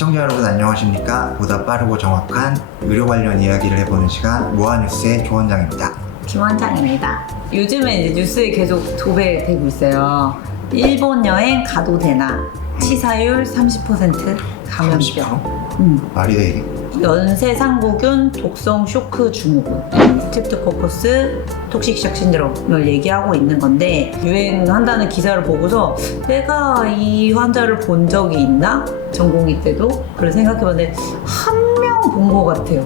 시청자 여러분 안녕하십니까? 보다 빠르고 정확한 의료 관련 이야기를 해보는 시간 모아뉴스의 조원장입니다. 김원장입니다. 요즘에 이제 뉴스에 계속 도배되고 있어요. 일본 여행 가도 되나? 치사율 30% 감염병. 말이 돼 이게? 연쇄상구균 독성 쇼크 증후군 스트립토코커스 톡식쇼크 신드롬을 얘기하고 있는 건데, 유행한다는 기사를 보고서 내가 이 환자를 본 적이 있나? 전공의 때도 그걸 생각해봤는데 한 명 본 것 같아요.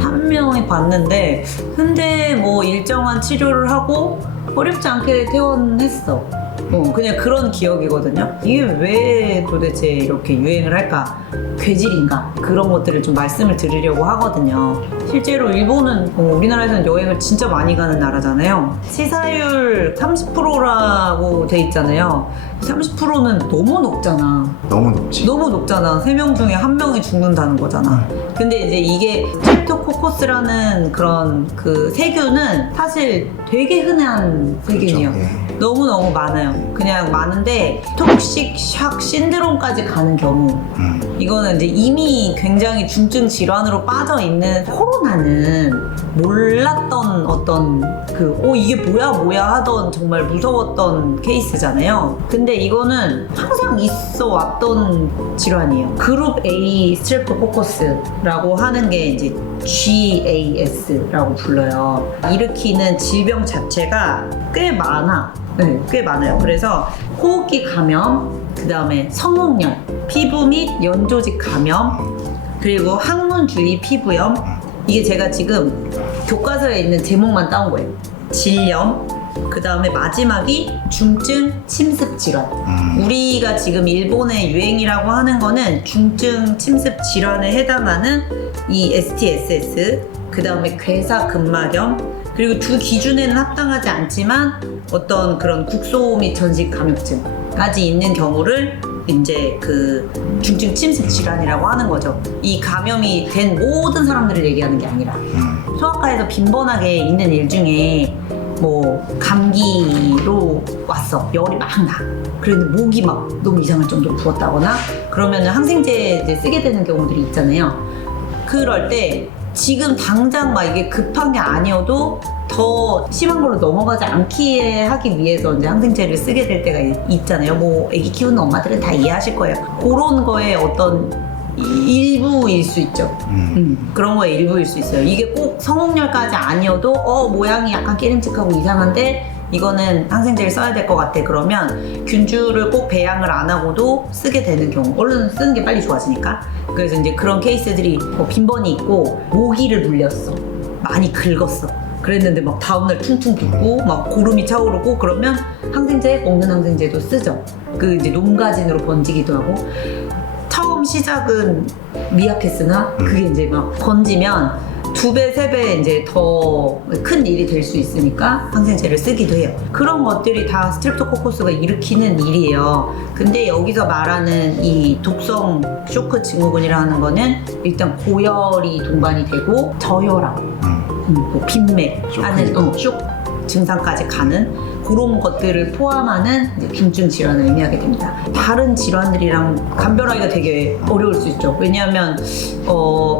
한 명이 봤는데, 근데 뭐 일정한 치료를 하고 어렵지 않게 퇴원했어. 그냥 그런 기억이거든요. 이게 왜 도대체 이렇게 유행을 할까? 괴질인가? 그런 것들을 좀 말씀을 드리려고 하거든요. 실제로 일본은 우리나라에서는 여행을 진짜 많이 가는 나라잖아요. 치사율 30%라고 돼 있잖아요. 30%는 너무 높잖아. 너무 높지. 너무 높잖아. 3명 중에 1명이 죽는다는 거잖아. 근데 이제 이게 스트립토코커스라는 그런 그 세균은 사실 되게 흔한 세균이에요. 그렇죠. 예. 너무너무 많아요. 그냥 많은데 톡식쇼크 신드롬까지 가는 경우, 이거는 이제 이미 굉장히 중증 질환으로 빠져 있는 코로나는 몰랐던 어떤 이게 뭐야 하던 정말 무서웠던 케이스잖아요. 근데 이거는 항상 있어 왔던 질환이에요. 그룹 A 스트랩토코커스라고 하는 게 이제 GAS라고 불러요. 일으키는 질병 자체가 꽤 많아. 네, 꽤 많아요. 그래서 호흡기 감염, 그 다음에 성홍열, 피부 및 연조직 감염, 그리고 항문 주위 피부염. 이게 제가 지금 교과서에 있는 제목만 따온 거예요. 질염, 그 다음에 마지막이 중증 침습 질환. 우리가 지금 일본의 유행이라고 하는 거는 중증 침습 질환에 해당하는 이 STSS, 그 다음에 괴사근막염, 그리고 두 기준에는 합당하지 않지만 어떤 그런 국소 및 전신 감염증까지 있는 경우를 이제 그 중증 침습 질환이라고 하는 거죠. 이 감염이 된 모든 사람들을 얘기하는 게 아니라, 소아과에서 빈번하게 있는 일 중에 뭐 감기로 왔어, 열이 막 나, 그런데 목이 막 너무 이상할 정도로 부었다거나 그러면 항생제 이제 쓰게 되는 경우들이 있잖아요. 그럴 때 지금 당장 막 이게 급한 게 아니어도 더 심한 걸로 넘어가지 않게 하기 위해서 이제 항생제를 쓰게 될 때가 있잖아요. 뭐 애기 키우는 엄마들은 다 이해하실 거예요. 그런 거에 어떤 일부일 수 있죠. 그런 거에 일부일 수 있어요. 이게 꼭 성홍열까지 아니어도 모양이 약간 깨름직하고 이상한데 이거는 항생제를 써야 될 것 같아. 그러면 균주를 꼭 배양을 안 하고도 쓰게 되는 경우, 얼른 쓰는 게 빨리 좋아지니까. 그래서 이제 그런 케이스들이 빈번히 있고, 모기를 물렸어, 많이 긁었어, 그랬는데 막 다음날 퉁퉁 붓고 막 고름이 차오르고 그러면 먹는 항생제도 쓰죠. 그 이제 놈가진으로 번지기도 하고. 처음 시작은 미약했으나 그게 이제 막 번지면 2배, 3배 이제 더 큰 일이 될 수 있으니까 항생제를 쓰기도 해요. 그런 것들이 다 스트립토코커스가 일으키는 일이에요. 근데 여기서 말하는 이 독성 쇼크 증후군이라는 거는 일단 고열이 동반이 되고 저혈압, 뭐 빈맥 하는 쇼크 증상까지 가는 그런 것들을 포함하는 중증 질환을 의미하게 됩니다. 다른 질환들이랑 감별하기가 되게 어려울 수 있죠. 왜냐하면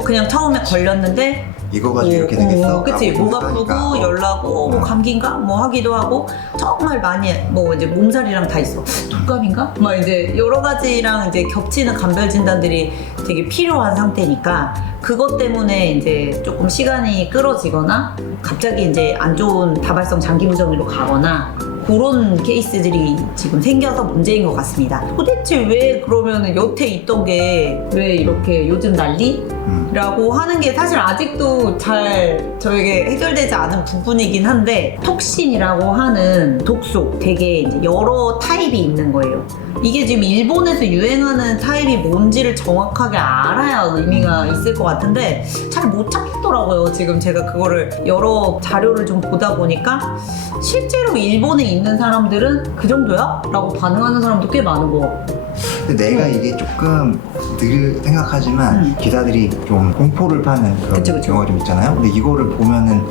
그냥 처음에 걸렸는데 이거 가지고 이렇게 되겠어? 그치. 목 아프고 열 나고 뭐 감기인가? 뭐 하기도 하고, 정말 많이 뭐 이제 몸살이랑 다 있어. 독감인가? 막 이제 여러 가지랑 이제 겹치는 감별 진단들이 되게 필요한 상태니까, 그것 때문에 이제 조금 시간이 끌어지거나 갑자기 이제 안 좋은 다발성 장기 부정으로 가거나 그런 케이스들이 지금 생겨서 문제인 것 같습니다. 도대체 왜 그러면 여태 있던 게 왜 이렇게 요즘 난리? 라고 하는 게 사실 아직도 잘 저에게 해결되지 않은 부분이긴 한데, 톡신이라고 하는 독소 되게 이제 여러 타입이 있는 거예요. 이게 지금 일본에서 유행하는 타입이 뭔지를 정확하게 알아야 의미가 있을 것 같은데 잘 못 찾겠더라고요. 지금 제가 그거를 여러 자료를 좀 보다 보니까 실제로 일본에 있는 사람들은 그 정도야? 라고 반응하는 사람도 꽤 많은 것 같고. 근데 내가 이게 조금 늘 생각하지만 기사들이 좀 공포를 파는 그런 경우가 좀 있잖아요. 근데 이거를 보면은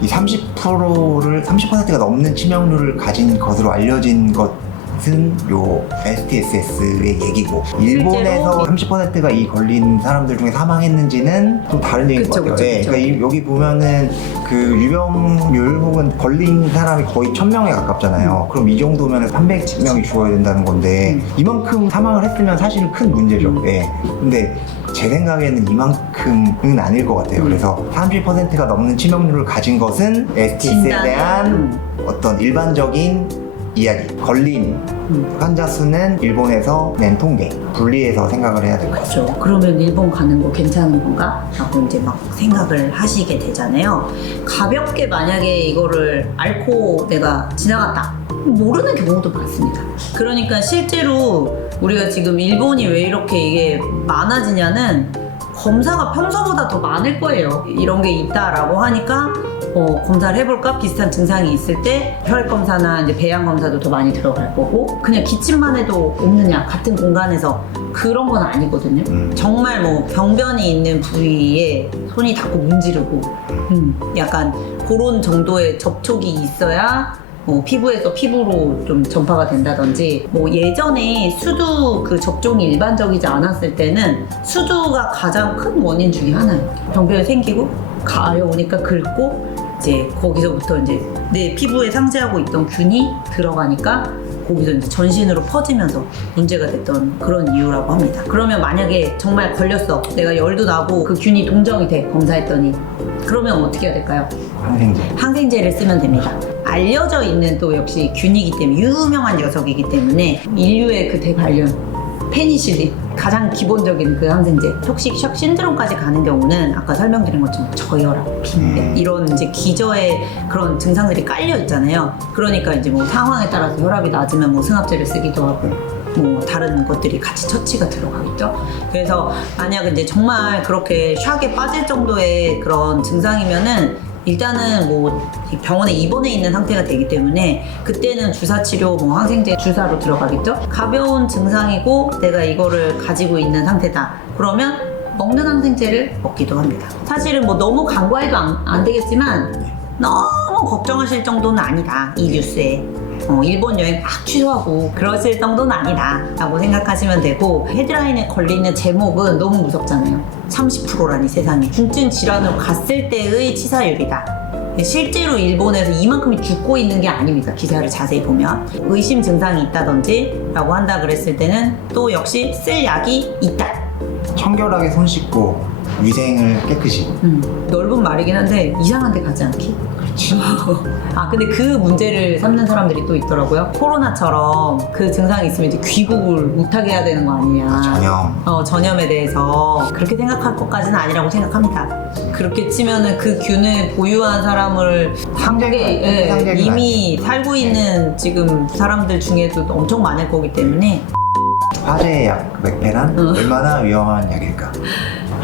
이 30%가 넘는 치명률을 가진 것으로 알려진 것 것은 요 STSS의 얘기고 일본에서 30%가 이 걸린 사람들 중에 사망했는지는 좀 다른 얘기인 것 같아요. 그러니까 여기 보면은 그 유병률 혹은 걸린 사람이 거의 1000명에 가깝잖아요. 그럼 이 정도면 300명이 죽어야 된다는 건데 이만큼 사망을 했으면 사실은 큰 문제죠. 근데 제 생각에는 이만큼은 아닐 것 같아요. 그래서 30%가 넘는 치명률을 가진 것은 STS에 대한 어떤 일반적인 이야기, 걸린 환자 수는 일본에서 낸 통계, 분리해서 생각을 해야 될 것 같아요. 그렇죠. 그러면 일본 가는 거 괜찮은 건가? 라고 이제 막 생각을 하시게 되잖아요. 가볍게 만약에 이거를 앓고 내가 지나갔다. 모르는 경우도 많습니다. 그러니까 실제로 우리가 지금 일본이 왜 이렇게 이게 많아지냐는 검사가 평소보다 더 많을 거예요. 이런 게 있다라고 하니까 검사를 해볼까? 비슷한 증상이 있을 때 혈액 검사나 이제 배양 검사도 더 많이 들어갈 거고 그냥 기침만 해도 없느냐 같은 공간에서 그런 건 아니거든요. 정말 뭐 병변이 있는 부위에 손이 닿고 문지르고 약간 그런 정도의 접촉이 있어야 피부에서 피부로 좀 전파가 된다든지 예전에 수두 그 접종이 일반적이지 않았을 때는 수두가 가장 큰 원인 중에 하나예요. 병변이 생기고 가려우니까 긁고 이제 거기서부터 이제 내 피부에 상쇄하고 있던 균이 들어가니까 거기서 이제 전신으로 퍼지면서 문제가 됐던 그런 이유라고 합니다. 그러면 만약에 정말 걸렸어. 내가 열도 나고 그 균이 동정이 돼. 검사했더니. 그러면 어떻게 해야 될까요? 항생제를 쓰면 됩니다. 알려져 있는 또 역시 균이기 때문에 유명한 녀석이기 때문에 인류의 그 대관련 페니실린 가장 기본적인 그 항생제 톡식 샥 신드롬까지 가는 경우는 아까 설명드린 것처럼 저혈압, 빈대 이런 이제 기저에 그런 증상들이 깔려 있잖아요. 그러니까 이제 상황에 따라서 혈압이 낮으면 승합제를 쓰기도 하고 다른 것들이 같이 처치가 들어가겠죠. 그래서 만약 이제 정말 그렇게 샥에 빠질 정도의 그런 증상이면은 일단은 병원에 입원해 있는 상태가 되기 때문에 그때는 주사 치료, 항생제 주사로 들어가겠죠. 가벼운 증상이고 내가 이거를 가지고 있는 상태다. 그러면 먹는 항생제를 먹기도 합니다. 사실은 너무 간과해도 안 되겠지만 너무 걱정하실 정도는 아니다. 이 뉴스에. 일본 여행 막 취소하고 그러실 정도는 아니다 라고 생각하시면 되고 헤드라인에 걸리는 제목은 너무 무섭잖아요. 30%라니 세상에. 중증 질환으로 갔을 때의 치사율이다. 실제로 일본에서 이만큼이 죽고 있는 게 아닙니다. 기사를 자세히 보면 의심 증상이 있다든지 라고 한다 그랬을 때는 또 역시 쓸 약이 있다. 청결하게 손 씻고 위생을 깨끗이. 넓은 말이긴 한데 이상한 데 가지 않기? 그렇지. 근데 그 문제를 삼는 사람들이 또 있더라고요. 코로나처럼 그 증상이 있으면 이제 귀국을 못하게 해야 되는 거 아니냐. 전염. 전염에 대해서 그렇게 생각할 것까지는 아니라고 생각합니다. 그렇게 치면은 그 균을 보유한 사람을 한국에 이미 살고 있는 지금 사람들 중에도 엄청 많을 거기 때문에 화제의 약 맥페란 얼마나 위험한 약일까?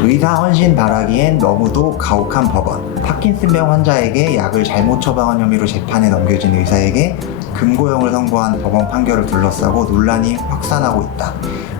의사 헌신 바라기엔 너무도 가혹한 법원. 파킨슨병 환자에게 약을 잘못 처방한 혐의로 재판에 넘겨진 의사에게 금고형을 선고한 법원 판결을 둘러싸고 논란이 확산하고 있다.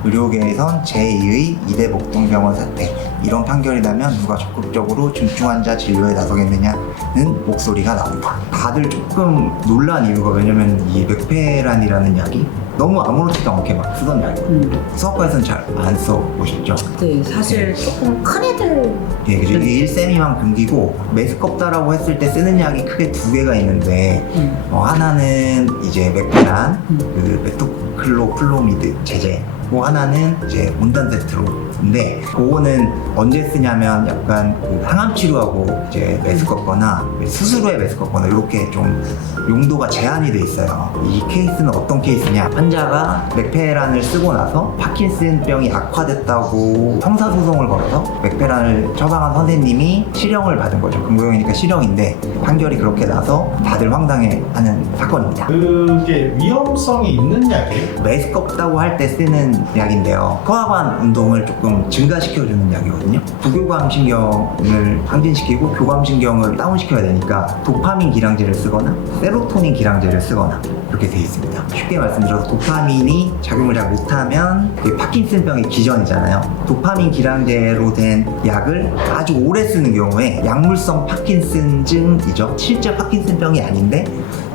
의료계에선 제2의 이대복동병원 사태, 이런 판결이 나면 누가 적극적으로 중증 환자 진료에 나서겠느냐는 목소리가 나온다. 다들 조금 놀란 이유가 왜냐면 이 맥페란이라는 약이 너무 아무렇지도 않게 막 쓰던 약이거든요. 수학과에서는 잘 안 써보셨죠? 네, 사실 조금 큰 애들 그죠. 이게 1세미만 금기고 메스껍다라고 했을 때 쓰는 약이 크게 두 개가 있는데 하나는 이제 맥페란, 그 메토클로프로미드 제제, 하나는 이제 온단세트로인데 그거는 언제 쓰냐면 약간 그 항암 치료하고 이제 메스껍거나 수술 후에 메스껍거나 이렇게 좀 용도가 제한이 돼 있어요. 이 케이스는 어떤 케이스냐? 환자가 맥페란을 쓰고 나서 파킨슨병이 악화됐다고 형사소송을 걸어서 맥페란을 처방한 선생님이 실형을 받은 거죠. 금고형이니까 실형인데 판결이 그렇게 나서 다들 황당해하는 사건입니다. 그게 위험성이 있는 약이에요? 메스껍다고 할 때 쓰는 약인데요. 소화관 운동을 조금 증가시켜주는 약이거든요. 부교감신경을 항진시키고 교감신경을 다운시켜야 되니까 도파민 기량제를 쓰거나 세로토닌 기량제를 쓰거나 이렇게 돼 있습니다. 쉽게 말씀드려서 도파민이 작용을 잘 못하면 그게 파킨슨병의 기전이잖아요. 도파민 기량제로 된 약을 아주 오래 쓰는 경우에 약물성 파킨슨증이죠. 실제 파킨슨병이 아닌데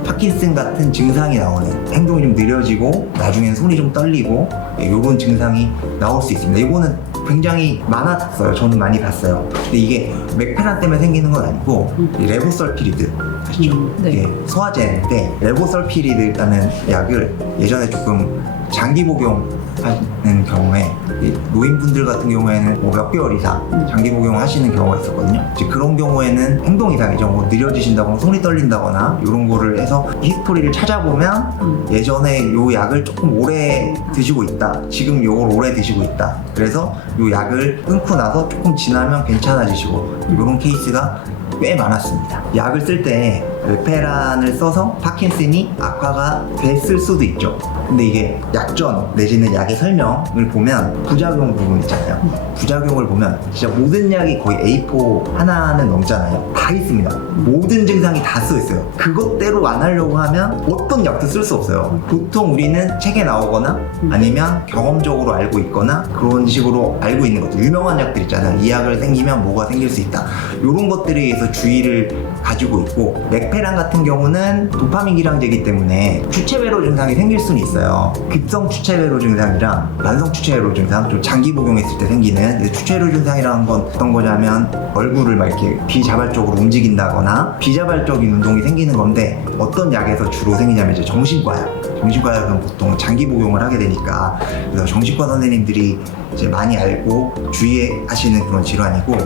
파킨슨 같은 증상이 나오는, 행동이 좀 느려지고 나중엔 손이 좀 떨리고 이런 증상이 나올 수 있습니다. 이거는 굉장히 많았어요. 저는 많이 봤어요. 근데 이게 맥페란 때문에 생기는 건 아니고 레보설피리드 아시죠? 네. 이게 소화제인데 레보설피리드라는 약을 예전에 조금 장기 복용하는 경우에 이 노인분들 같은 경우에는 뭐 몇 개월 이상 장기 복용하시는 경우가 있었거든요. 이제 그런 경우에는 행동 이상이죠. 뭐 느려지신다거나 손이 떨린다거나 이런 거를 해서 히스토리를 찾아보면 예전에 요 약을 조금 오래 드시고 있다. 지금 요걸 오래 드시고 있다. 그래서 요 약을 끊고 나서 조금 지나면 괜찮아지시고 이런 케이스가 꽤 많았습니다. 약을 쓸 때 메페란을 써서 파킨슨이 악화가 됐을 수도 있죠. 근데 이게 약전 내지는 약의 설명을 보면 부작용 부분 있잖아요. 부작용을 보면 진짜 모든 약이 거의 A4 하나는 넘잖아요. 다 있습니다. 모든 증상이 다 써 있어요. 그것대로 안 하려고 하면 어떤 약도 쓸 수 없어요. 보통 우리는 책에 나오거나 아니면 경험적으로 알고 있거나 그런 식으로 알고 있는 것들, 유명한 약들 있잖아요. 이 약을 생기면 뭐가 생길 수 있다. 이런 것들에 의해서 주의를 가지고 있고, 맥페란 같은 경우는 도파민 기량제이기 때문에 주체배로 증상이 생길 수는 있어요. 급성 주체배로 증상이랑 만성 주체배로 증상, 좀 장기 복용했을 때 생기는 주체배로 증상이라는 건 어떤 거냐면 얼굴을 막 이렇게 비자발적으로 움직인다거나 비자발적인 운동이 생기는 건데, 어떤 약에서 주로 생기냐면 이제 정신과약은 보통 장기 복용을 하게 되니까, 그래서 정신과 선생님들이 이제 많이 알고 주의하시는 그런 질환이고,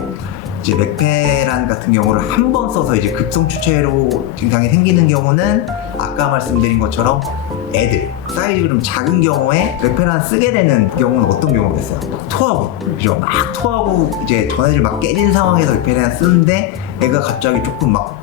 이제 맥페란 같은 경우를 한 번 써서 이제 급성 추체로 증상이 생기는 경우는 아까 말씀드린 것처럼 애들 사이즈가 좀 작은 경우에 맥페란 쓰게 되는 경우는 어떤 경우가 있어요? 토하고, 그죠? 막 토하고 이제 전해질 막 깨진 상황에서 맥페란 쓰는데 애가 갑자기 조금 막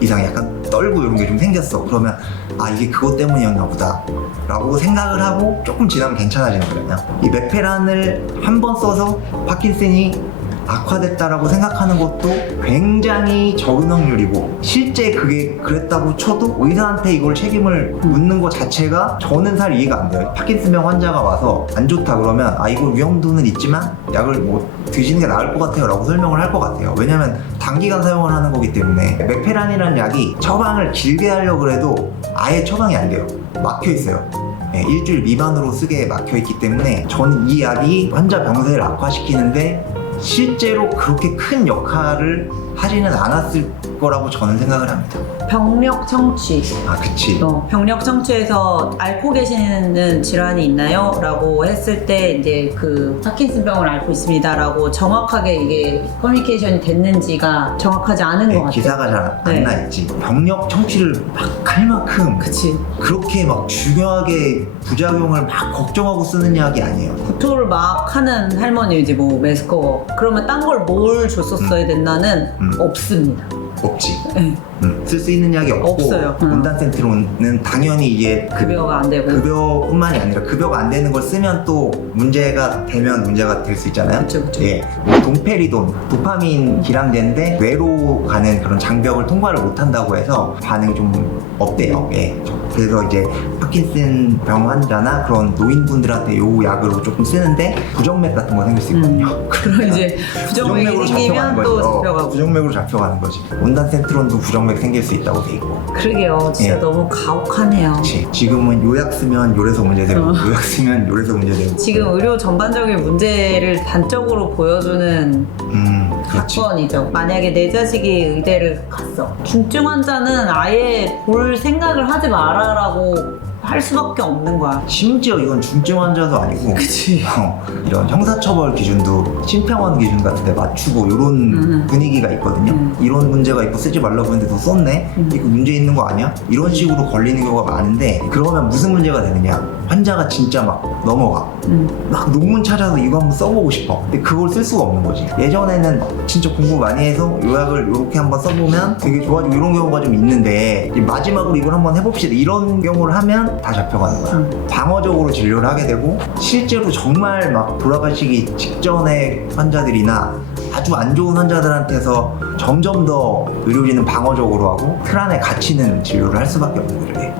이상해, 약간 떨고 이런 게 좀 생겼어. 그러면 아, 이게 그것 때문이었나 보다 라고 생각을 하고 조금 지나면 괜찮아지는 거예요. 이 맥페란을 한 번 써서 파킨슨이 악화됐다라고 생각하는 것도 굉장히 적은 확률이고, 실제 그게 그랬다고 쳐도 의사한테 이걸 책임을 묻는 것 자체가 저는 잘 이해가 안 돼요. 파킨슨병 환자가 와서 안 좋다 그러면 아, 이거 위험도는 있지만 약을 뭐 드시는 게 나을 것 같아요 라고 설명을 할 것 같아요. 왜냐면 단기간 사용을 하는 거기 때문에. 맥페란이라는 약이 처방을 길게 하려고 해도 아예 처방이 안 돼요. 막혀 있어요. 네, 일주일 미만으로 쓰게 막혀 있기 때문에 저는 이 약이 환자 병세를 악화시키는데 실제로 그렇게 큰 역할을 하지는 않았을 거라고 저는 생각을 합니다. 병력 청취. 아, 그치. 병력 청취에서 앓고 계시는 질환이 있나요? 라고 했을 때 이제 그 파킨슨병을 앓고 있습니다 라고 정확하게 이게 커뮤니케이션이 됐는지가 정확하지 않은 것 같아요. 기사가 잘 안 네. 나있지. 병력 청취를 막 할 만큼 그치. 그렇게 막 중요하게 부작용을 막 걱정하고 쓰는 약이 아니에요. 구토를 막 하는 할머니지 뭐 메스커 그러면 딴 걸 뭘 줬었어야 됐나는 없습니다. 없지. 네. 쓸 수 있는 약이 없고, 없어요. 온단센트론은 당연히 이게 급여가 안 되고. 급여뿐만이 아니라 급여가 안 되는 걸 쓰면 또 문제가 되면 문제가 될 수 있잖아요. 그쵸, 그쵸. 예, 뭐 동페리돈, 도파민 기량제인데 뇌로 가는 그런 장벽을 통과를 못 한다고 해서 반응이 좀 없대요. 예. 그래서 이제 파킨슨 병 환자나 그런 노인분들한테 요 약으로 조금 쓰는데 부정맥 같은 거 생길 수 있거든요. 그럼 이제 부정맥이 생기면 또 잡혀가고. 부정맥으로 잡혀가는 거지. 온단센트론도 부정맥 생길 수 있다고 돼 있고. 그러게요. 진짜 예. 너무 가혹하네요. 그치. 지금은 요약 쓰면 요래서 문제되고 요약 쓰면 요래서 문제되고. 지금 의료 전반적인 문제를 단적으로 보여주는 그렇지. 사건이죠. 만약에 내 자식이 의대를 갔어. 중증 환자는 아예 볼 생각을 하지 마라라고 할 수밖에 없는 거야. 심지어 이건 중증 환자도 아니고 그치. 이런 형사처벌 기준도 심평원 기준 같은 데 맞추고 이런 분위기가 있거든요. 이런 문제가 있고 쓰지 말라고 했는데 너 썼네? 이거 문제 있는 거 아니야? 이런 식으로 걸리는 경우가 많은데, 그러면 무슨 문제가 되느냐? 환자가 진짜 막 넘어가. 막 논문 찾아서 이거 한번 써보고 싶어. 근데 그걸 쓸 수가 없는 거지. 예전에는 진짜 공부 많이 해서 요약을 이렇게 한번 써보면 되게 좋아지고 이런 경우가 좀 있는데, 이제 마지막으로 이걸 한번 해봅시다 이런 경우를 하면 다 잡혀가는 거야. 방어적으로 진료를 하게 되고, 실제로 정말 막 돌아가시기 직전의 환자들이나 아주 안 좋은 환자들한테서 점점 더 의료진은 방어적으로 하고 틀 안에 갇히는 진료를 할 수밖에 없는 거예요.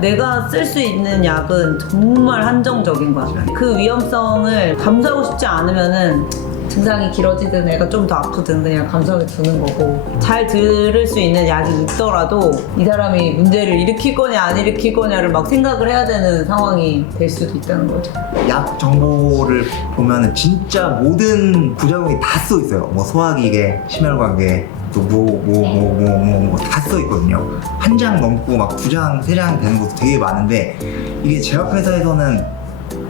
내가 쓸 수 있는 약은 정말 한정적인 거야. 그 위험성을 감수하고 싶지 않으면은 증상이 길어지든 애가 좀 더 아프든 그냥 감석에 두는 거고, 잘 들을 수 있는 약이 있더라도 이 사람이 문제를 일으킬 거냐 안 일으킬 거냐를 막 생각을 해야 되는 상황이 될 수도 있다는 거죠. 약 정보를 보면은 진짜 모든 부작용이 다 써 있어요. 뭐 소화기계, 심혈관계, 또 다 써 있거든요. 한 장 넘고 막 2장, 3장 되는 것도 되게 많은데 이게 제약회사에서는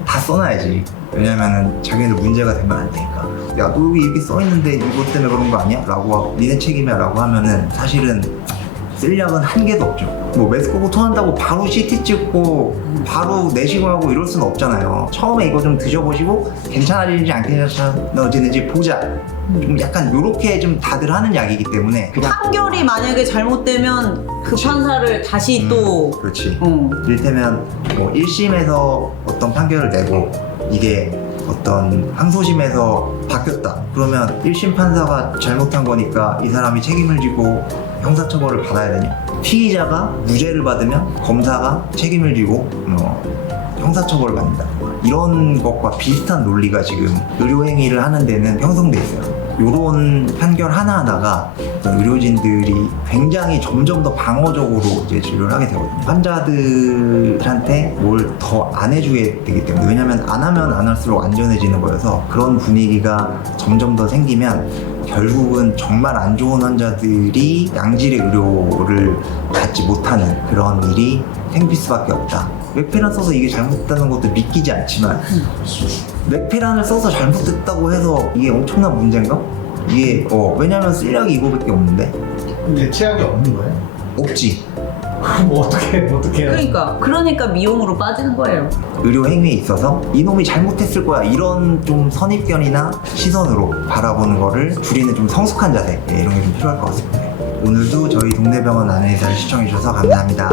다 써놔야지. 왜냐면은 자기네들 문제가 되면 안 되니까. 야, 너 여기 이렇게 써 있는데 이것 때문에 그런 거 아니야? 라고 니네 책임이야 라고 하면은 사실은 쓸 약은 한 개도 없죠. 뭐 메스꺼고 토한다고 바로 CT 찍고 바로 내시고 하고 이럴 수는 없잖아요. 처음에 이거 좀 드셔보시고 괜찮아지는지 안 괜찮아지는지 보자. 좀 약간 요렇게 좀 다들 하는 약이기 때문에 그냥 판결이 만약에 잘못되면 그 판사를 다시 또 그렇지. 이를테면 뭐 1심에서 어떤 판결을 내고 이게 어떤 항소심에서 바뀌었다. 그러면 1심 판사가 잘못한 거니까 이 사람이 책임을 지고 형사처벌을 받아야 되냐? 피의자가 무죄를 받으면 검사가 책임을 지고 형사처벌을 받는다. 이런 것과 비슷한 논리가 지금 의료행위를 하는 데는 형성돼 있어요. 이런 판결 하나하나가 의료진들이 굉장히 점점 더 방어적으로 이제 진료를 하게 되거든요. 환자들한테 뭘 더 안 해주게 되기 때문에, 왜냐면 안 하면 안 할수록 안전해지는 거여서 그런 분위기가 점점 더 생기면 결국은 정말 안 좋은 환자들이 양질의 의료를 받지 못하는 그런 일이 생길 수밖에 없다. 맥페란 써서 이게 잘못됐다는 것도 믿기지 않지만 맥페란을 써서 잘못됐다고 해서 이게 엄청난 문제인가? 이게 왜냐면 쓸 약이 이거밖에 없는데. 대체약이 없는 거예요? 없지. 그럼 어떻게 해요? 그러니까 미용으로 빠지는 거예요. 의료 행위에 있어서 이놈이 잘못했을 거야 이런 좀 선입견이나 시선으로 바라보는 거를 줄이는 좀 성숙한 자세, 이런 게 좀 필요할 것 같습니다. 오늘도 저희 동네병원 안내사를 시청해 주셔서 감사합니다.